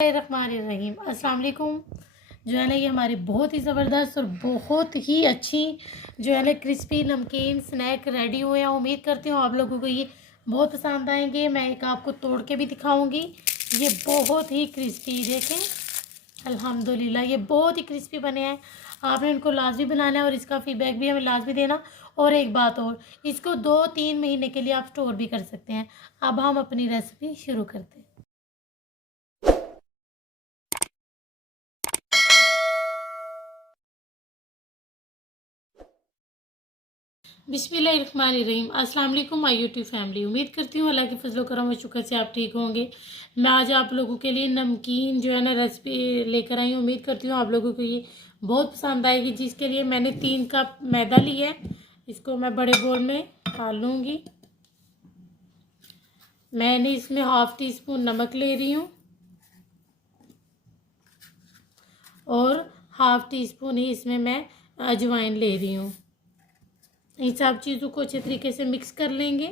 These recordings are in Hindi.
रहीम अस्सलाम वालेकुम। जो है ना, ये हमारी बहुत ही ज़बरदस्त और बहुत ही अच्छी जो है ना क्रिस्पी नमकीन स्नैक रेडी हुए हैं। उम्मीद करती हूँ आप लोगों को ये बहुत पसंद आएंगे। मैं एक आपको तोड़ के भी दिखाऊंगी। ये बहुत ही क्रिस्पी देखें, अल्हम्दुलिल्लाह ये बहुत ही क्रिस्पी बने हैं। आपने इनको लाजमी बनाना है और इसका फीडबैक भी हमें लाजमी देना। और एक बात और, इसको 2-3 महीने के लिए आप स्टोर भी कर सकते हैं। अब हम अपनी रेसिपी शुरू करते हैं। बिस्मिल्लाहिर्रहमानिर्रहीम। अस्सलाम वालेकुम माय यूट्यूब फैमिली। उम्मीद करती हूँ अल्लाह के फजलो करम व शुक्र से आप ठीक होंगे। मैं आज आप लोगों के लिए नमकीन जो है ना रेसिपी लेकर आई हूँ। उम्मीद करती हूँ आप लोगों को ये बहुत पसंद आएगी। जिसके लिए मैंने 3 कप मैदा लिया है। इसको मैं बड़े बोल में डाल लूँगी। मैंने इसमें हाफ़ टी स्पून नमक ले रही हूँ और हाफ़ टी स्पून ही इसमें मैं अजवाइन ले रही हूँ। इन सब चीज़ों को अच्छे तरीके से मिक्स कर लेंगे।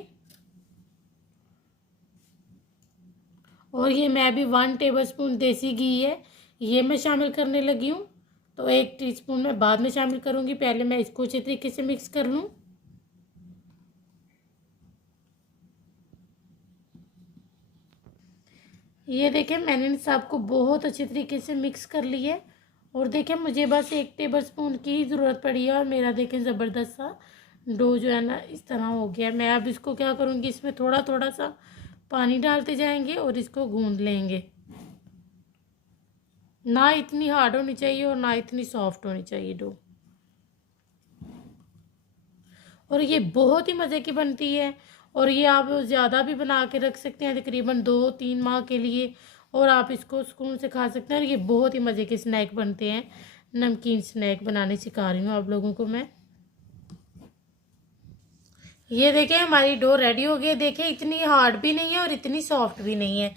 और ये मैं अभी 1 टेबलस्पून देसी घी है, ये मैं शामिल करने लगी हूँ। तो 1 टीस्पून मैं बाद में शामिल करूँगी। पहले मैं इसको अच्छे तरीके से मिक्स कर लूँ। ये देखें, मैंने इन सबको बहुत अच्छे तरीके से मिक्स कर लिया है। और देखें, मुझे बस 1 टेबलस्पून की ही ज़रूरत पड़ी है। और मेरा देखें ज़बरदस्त सा डो जो है ना इस तरह हो गया। मैं अब इसको क्या करूँगी, इसमें थोड़ा थोड़ा सा पानी डालते जाएंगे और इसको गूँध लेंगे। ना इतनी हार्ड होनी चाहिए और ना इतनी सॉफ्ट होनी चाहिए डो। और ये बहुत ही मज़े की बनती है। और ये आप ज़्यादा भी बना के रख सकते हैं, तकरीबन 2-3 माह के लिए। और आप इसको सुकून से खा सकते हैं। और ये बहुत ही मज़े के स्नैक बनते हैं। नमकीन स्नैक बनाने सिखा रही हूँ आप लोगों को मैं। ये देखें, हमारी डो रेडी हो गई है। देखें, इतनी हार्ड भी नहीं है और इतनी सॉफ्ट भी नहीं है।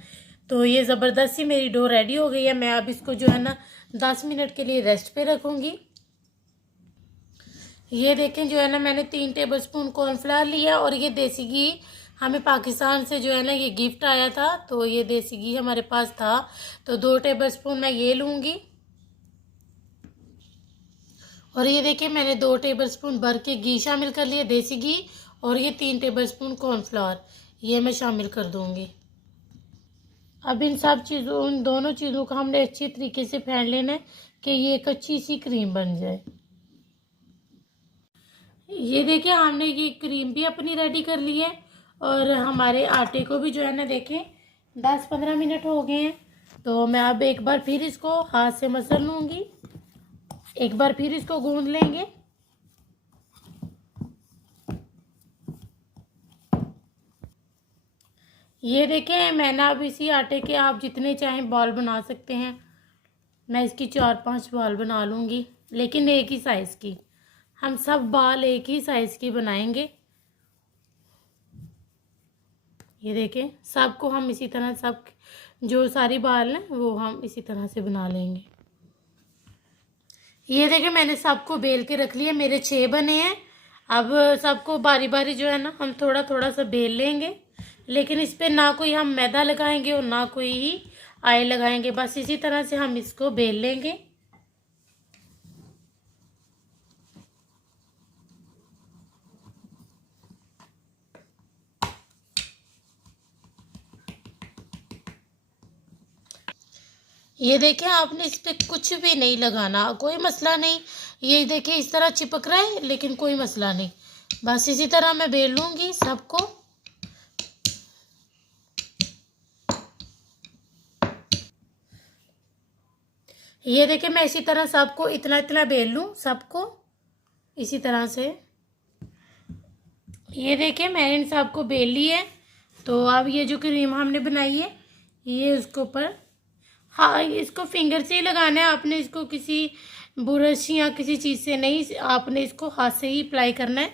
तो ये ज़बरदस्त सी मेरी डो रेडी हो गई है। मैं अब इसको जो है ना 10 मिनट के लिए रेस्ट पे रखूँगी। ये देखें, जो है ना मैंने 3 टेबलस्पून कॉर्नफ्लावर लिया। और ये देसी घी हमें पाकिस्तान से जो है ना ये गिफ्ट आया था। तो ये देसी घी हमारे पास था। तो 2 टेबलस्पून मैं ये लूँगी। और ये देखिए, मैंने 2 टेबलस्पून भर के घी शामिल कर लिया, देसी घी। और ये 3 टेबलस्पून कॉर्नफ्लावर ये मैं शामिल कर दूँगी। अब इन सब चीज़ों, उन दोनों चीज़ों का हमने अच्छी तरीके से फेंट लेना है कि ये एक अच्छी सी क्रीम बन जाए। ये देखिए, हमने ये क्रीम भी अपनी रेडी कर ली है। और हमारे आटे को भी जो है ना देखें 10-15 मिनट हो गए हैं। तो मैं अब एक बार फिर इसको हाथ से मसल लूँगी। एक बार फिर इसको गूंद लेंगे। ये देखें, मैंने अब इसी आटे के आप जितने चाहें बॉल बना सकते हैं। मैं इसकी 4-5 बॉल बना लूँगी, लेकिन एक ही साइज़ की। हम सब बॉल एक ही साइज़ की बनाएंगे। ये देखें, सबको हम इसी तरह, सब जो सारी बाल हैं वो हम इसी तरह से बना लेंगे। ये देखें, मैंने सबको बेल के रख लिया। मेरे 6 बने हैं। अब सबको बारी बारी जो है ना हम थोड़ा थोड़ा सा बेल लेंगे। लेकिन इस पर ना कोई हम मैदा लगाएंगे और ना कोई ही ऑयल लगाएंगे। बस इसी तरह से हम इसको बेल लेंगे। ये देखिए, आपने इस पर कुछ भी नहीं लगाना, कोई मसला नहीं। ये देखिए, इस तरह चिपक रहा है लेकिन कोई मसला नहीं। बस इसी तरह मैं बेल लूँगी सबको। ये देखिए, मैं इसी तरह सबको इतना इतना बेल लूँ सबको इसी तरह से। ये देखिए, मैंने इन सबको बेल ली है। तो अब ये जो क्रीम हमने बनाई है ये उसके ऊपर, हाँ, इसको फिंगर से ही लगाना है। आपने इसको किसी ब्रश या किसी चीज़ से नहीं, आपने इसको हाथ से ही अप्लाई करना है।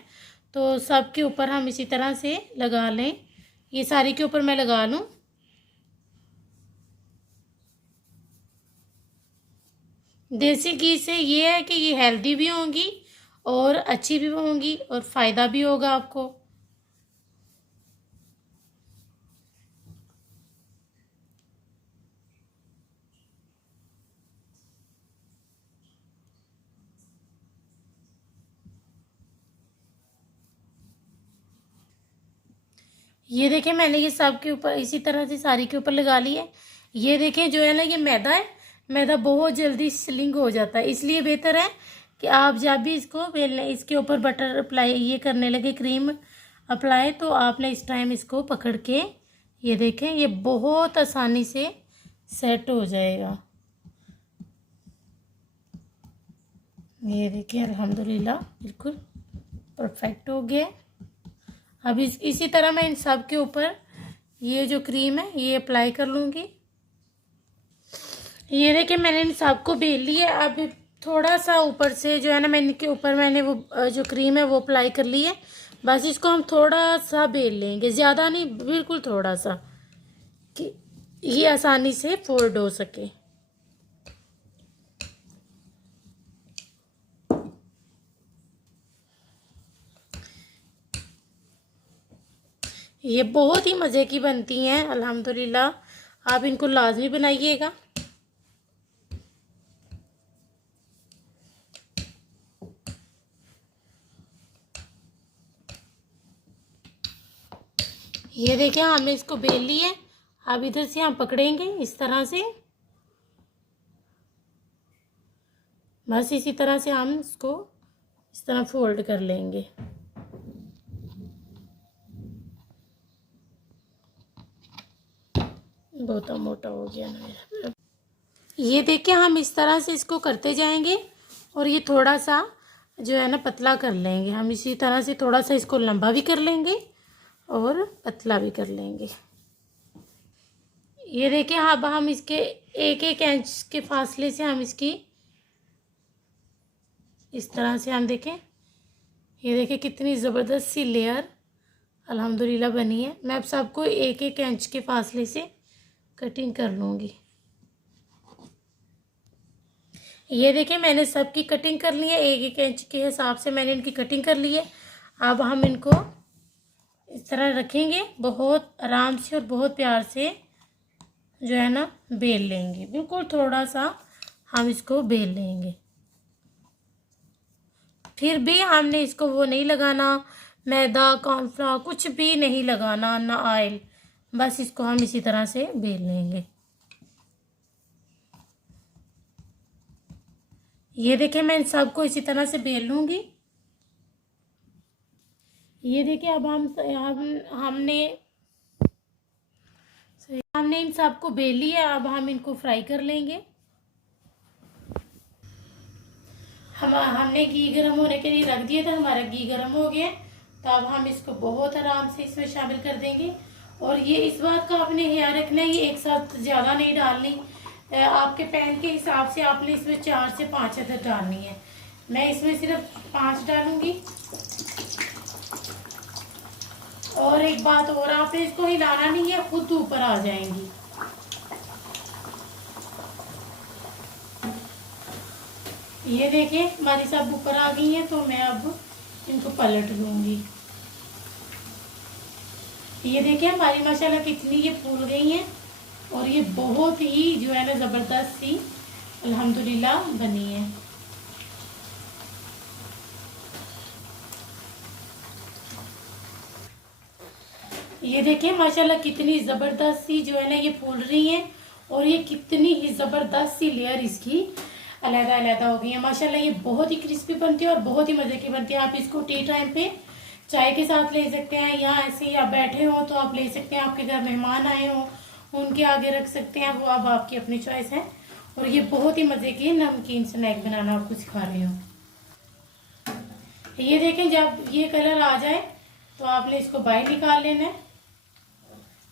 तो सब के ऊपर हम इसी तरह से लगा लें। ये सारी के ऊपर मैं लगा लूँ। देसी घी से ये है कि ये हेल्दी भी होंगी और अच्छी भी होंगी और फ़ायदा भी होगा आपको। ये देखें मैंने ये सब के ऊपर इसी तरह से सारी के ऊपर लगा ली है। ये देखें जो है ना ये मैदा है, मैदा बहुत जल्दी स्लिंग हो जाता है, इसलिए बेहतर है कि आप जब भी इसको बेलने इसके ऊपर बटर अप्लाई ये करने लगे, क्रीम अप्लाई, तो आपने इस टाइम इसको पकड़ के ये देखें ये बहुत आसानी से सेट हो जाएगा। ये देखिए अल्हम्दुलिल्लाह बिल्कुल परफेक्ट हो गया। अब इसी तरह मैं इन सब के ऊपर ये जो क्रीम है ये अप्लाई कर लूँगी। ये देखिए मैंने इन सब को बेल लिया। अब थोड़ा सा ऊपर से जो है ना मैंने इनके ऊपर मैंने वो जो क्रीम है वो अप्लाई कर ली है। बस इसको हम थोड़ा सा बेल लेंगे, ज़्यादा नहीं, बिल्कुल थोड़ा सा, कि ये आसानी से फोल्ड हो सके। ये बहुत ही मज़े की बनती हैं अल्हम्दुलिल्लाह, आप इनको लाजमी बनाइएगा। ये देखिए हमने इसको बेल लिया है। अब इधर से हम पकड़ेंगे इस तरह से, बस इसी तरह से हम इसको इस तरह फोल्ड कर लेंगे। बहुत मोटा हो गया ना मेरा। ये देखिए हम इस तरह से इसको करते जाएंगे और ये थोड़ा सा जो है ना पतला कर लेंगे। हम इसी तरह से थोड़ा सा इसको लंबा भी कर लेंगे और पतला भी कर लेंगे। ये देखिए अब हम इसके एक एक इंच के फासले से हम इसकी इस तरह से हम देखें, ये देखिए कितनी ज़बरदस्त सी लेयर अल्हम्दुलिल्लाह बनी है। मैं अब सबको एक एक इंच के फासले से कटिंग कर लूँगी। ये देखिए मैंने सबकी कटिंग कर ली है, एक एक इंच के हिसाब से मैंने इनकी कटिंग कर ली है। अब हम इनको इस तरह रखेंगे, बहुत आराम से और बहुत प्यार से जो है ना बेल लेंगे। बिल्कुल थोड़ा सा हम इसको बेल लेंगे। फिर भी हमने इसको वो नहीं लगाना, मैदा कॉर्नफ्लावर कुछ भी नहीं लगाना, ना ऑयल, बस इसको हम इसी तरह से बेल लेंगे। ये देखिए मैं इन सबको इसी तरह से बेल लूँगी। ये देखिए अब हमने इन सबको बेल लिया। अब हम इनको फ्राई कर लेंगे। हमने घी गर्म होने के लिए रख दिया था, हमारा घी गर्म हो गया। तो अब हम इसको बहुत आराम से इसमें शामिल कर देंगे। और ये इस बात का आपने ख्याल रखना है, ये एक साथ ज़्यादा नहीं डालनी, आपके पैन के हिसाब से आपने इसमें 4 से 5 अदद डालनी है। मैं इसमें सिर्फ 5 डालूंगी। और एक बात और, आपने इसको हिलाना नहीं है, खुद ऊपर आ जाएंगी। ये देखिए हमारी सब ऊपर आ गई हैं, तो मैं अब इनको पलट लूंगी। ये देखिए हमारी माशाल्लाह कितनी ये फूल गई हैं और ये बहुत ही जो है ना ज़बरदस्त सी अल्हम्दुलिल्लाह बनी है। ये देखिए माशाल्लाह कितनी ज़बरदस्त सी जो है ना ये फूल रही हैं और ये कितनी ही ज़बरदस्त सी लेयर इसकी अलग-अलग हो गई है। माशाल्लाह ये बहुत ही क्रिस्पी बनती है और बहुत ही मज़े की बनती है। आप इसको टी टाइम पे चाय के साथ ले सकते हैं, या ऐसे ही आप बैठे हो तो आप ले सकते हैं, आपके घर मेहमान आए हो उनके आगे रख सकते हैं, वो अब आपकी अपनी चॉइस है। और ये बहुत ही मज़े की नमकीन स्नैक बनाना आपको सिखा रही हूँ। ये देखें जब ये कलर आ जाए तो आपने इसको बाहर निकाल लेना है।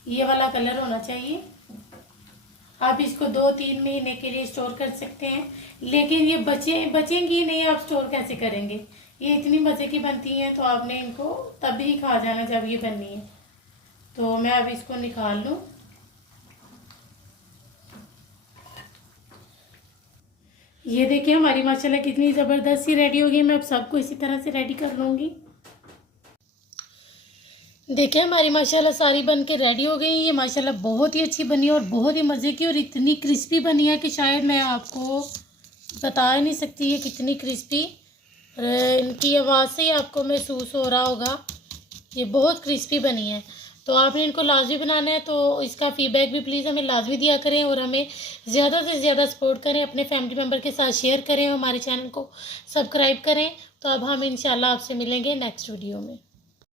ये वाला कलर होना चाहिए। आप इसको 2-3 महीने के लिए स्टोर कर सकते हैं, लेकिन ये बचेंगी नहीं, आप स्टोर कैसे करेंगे? ये इतनी मज़े की बनती हैं, तो आपने इनको तभी खा जाना जब ये बननी है। तो मैं अब इसको निकाल लूँ। ये देखिए हमारी माशाल्लाह कितनी ज़बरदस्त सी रेडी हो गई। मैं अब सबको इसी तरह से रेडी कर लूँगी। देखिए हमारी माशाल्लाह सारी बन के रेडी हो गई। ये माशाल्लाह बहुत ही अच्छी बनी है और बहुत ही मज़े की और इतनी क्रिस्पी बनी है कि शायद मैं आपको बता नहीं सकती है कितनी क्रिस्पी। इनकी आवाज़ से ही आपको महसूस हो रहा होगा, ये बहुत क्रिस्पी बनी है। तो आपने इनको लाजमी बनाना है। तो इसका फ़ीडबैक भी प्लीज़ हमें लाजमी दिया करें और हमें ज़्यादा से ज़्यादा सपोर्ट करें, अपने फैमिली मेम्बर के साथ शेयर करें, हमारे चैनल को सब्सक्राइब करें। तो अब हम इंशाल्लाह आपसे मिलेंगे नेक्स्ट वीडियो में।